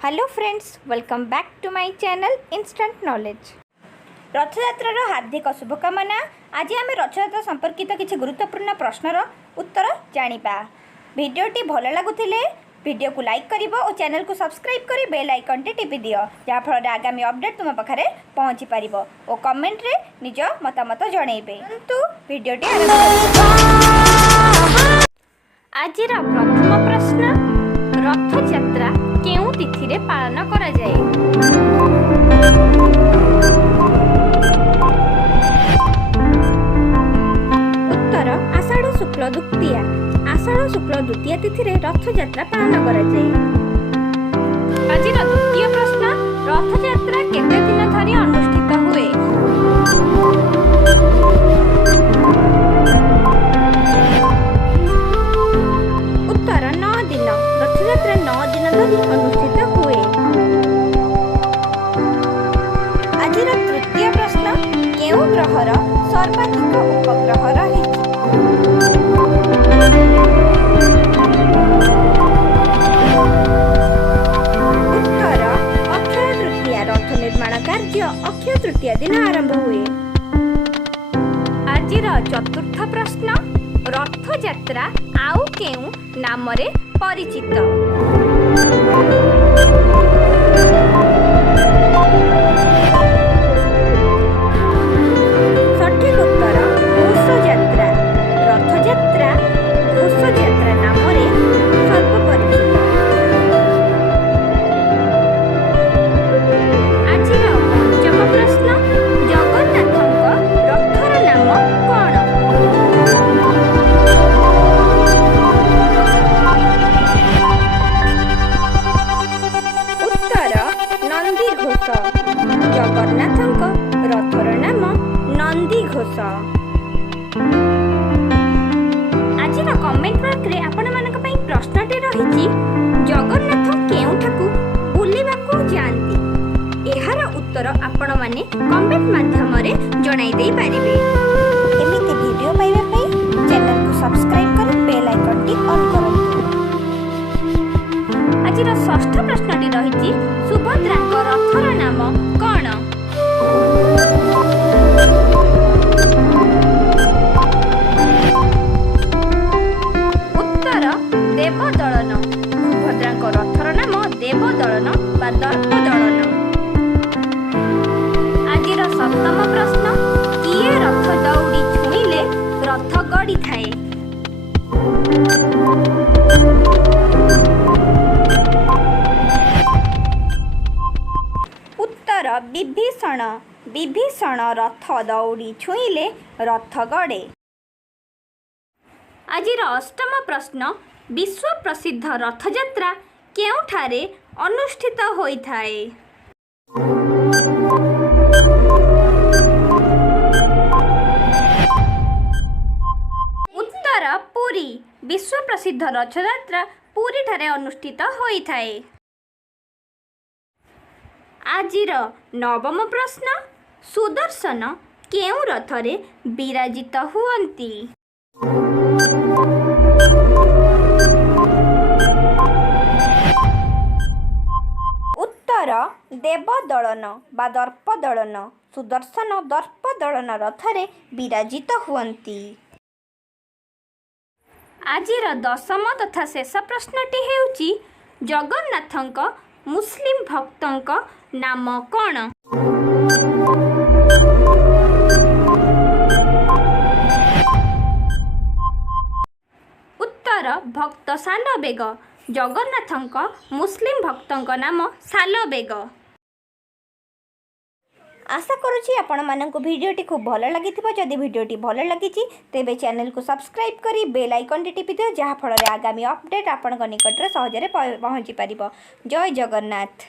Hello friends, welcome back to my channel instant knowledge. रथयात्रार हार्दिक शुभकामना। आज आम रथयात्रा संपर्कित किसी गुरुत्वपूर्ण प्रश्नर उत्तर जानिबा। वीडियोटी भल लगुथिले वीडियो को लाइक करिवो और चैनल को सब्सक्राइब करी बेल आइकन टी टिपि दियो, जहाँ फल आगामी अपडेट तुम पाखे पहुँची पारिबो और कमेंट रे निज मतामत जणैबे। तो वीडियोटी आज प्रथम प्रश्न, रथयात्रा केउं तिथि रे पालन करा जाए? उत्तर आषाढ़ शुक्ल द्वितीया। आषाढ़ शुक्ल द्वितीया तिथि रे रथयात्रा पालन करा जाए। आज द्वितीय प्रश्न, रथयात्रा केते दिन धरि अनुष्ठित हुए? उत्तर 9 दिन। रथयात्रा 9 दिन धरि अनुष्ठित हुए। आज तृतीय प्रश्न, केउ ग्रहर सर्वाधिक उपग्रह रही? उत्तर अक्षय तृतीया। रथ निर्माण कार्य अक्षय तृतीया दिन आरंभ हुए। आज चतुर्थ प्रश्न, रथयात्रा आउ केउ नाम रे परिचित? सठिक उत्तर घोषयात्रा। रथयात्रा घोषयात्रा नाम रे सर्वपरिचित। आज पंचम प्रश्न, जगन्नाथଙ୍କ रथर नाम कौन? उत्तर नंदीघोष। जगन्नाथଙ୍କ रथर नाम नंदीघोष। आज कमेंट बॉक्स रे आपण मानक पई प्रश्नटे रहिछि, जगन्नाथ केउठाकू बुलिबाकू जांती? एहार उत्तर आपण माने कमेंट माध्यम रे जणाई देई पारिबे। एमिति वीडियो पाइबा पई चैनल को सब्सक्राइब करी बेल आइकन टी ऑन करंतु। आज षष्ठ प्रश्नटी रहिछि, सुभद्राଙ୍କ रथर नाम कौन? उत्तर देवदलन। सुभद्राଙ୍କ रथर नाम देवदलन बा दर्पदलन। आज सप्तम प्रश्न, किए रथ दौड़ी छुईले रथ गड़ी थाए? उत्तर विभीषण। विभीषण रथ दौड़ी छुईले रथ गड़े। आज अष्टम प्रश्न, विश्व प्रसिद्ध रथयात्रा केउठारे अनुष्ठित होइथाए? उत्तर पुरी। विश्व प्रसिद्ध रथयात्रा पुरी ठारे अनुष्ठित होइथाए। आज नवम प्रश्न, सुदर्शन केउ रथरे विराजित हुअंती? उत्तर देवदलन बा दर्पदलन। सुदर्शन दर्पदलन रथरे विराजित हुअंती। आज दशम तथा शेष प्रश्नटी हेउची, जगन्नाथଙ୍କ मुस्लिम भक्तଙ୍କ नाम कौन? उत्तर भक्त सालबेग। जगन्नाथଙ୍କ मुस्लिम भक्तଙ୍କ नाम सालबेग। आशा करुछि आपण माननकु वीडियोटी खूब भल लागिथिबो। जदि वीडियोटी भल लागिछि तेबे चैनल को सब्सक्राइब करी बेल आइकन टी टिपि दियो, जहाँ फल आगामी अपडेट आपण निकट रे सहजरे पहुँची पारिबो। जय जगन्नाथ।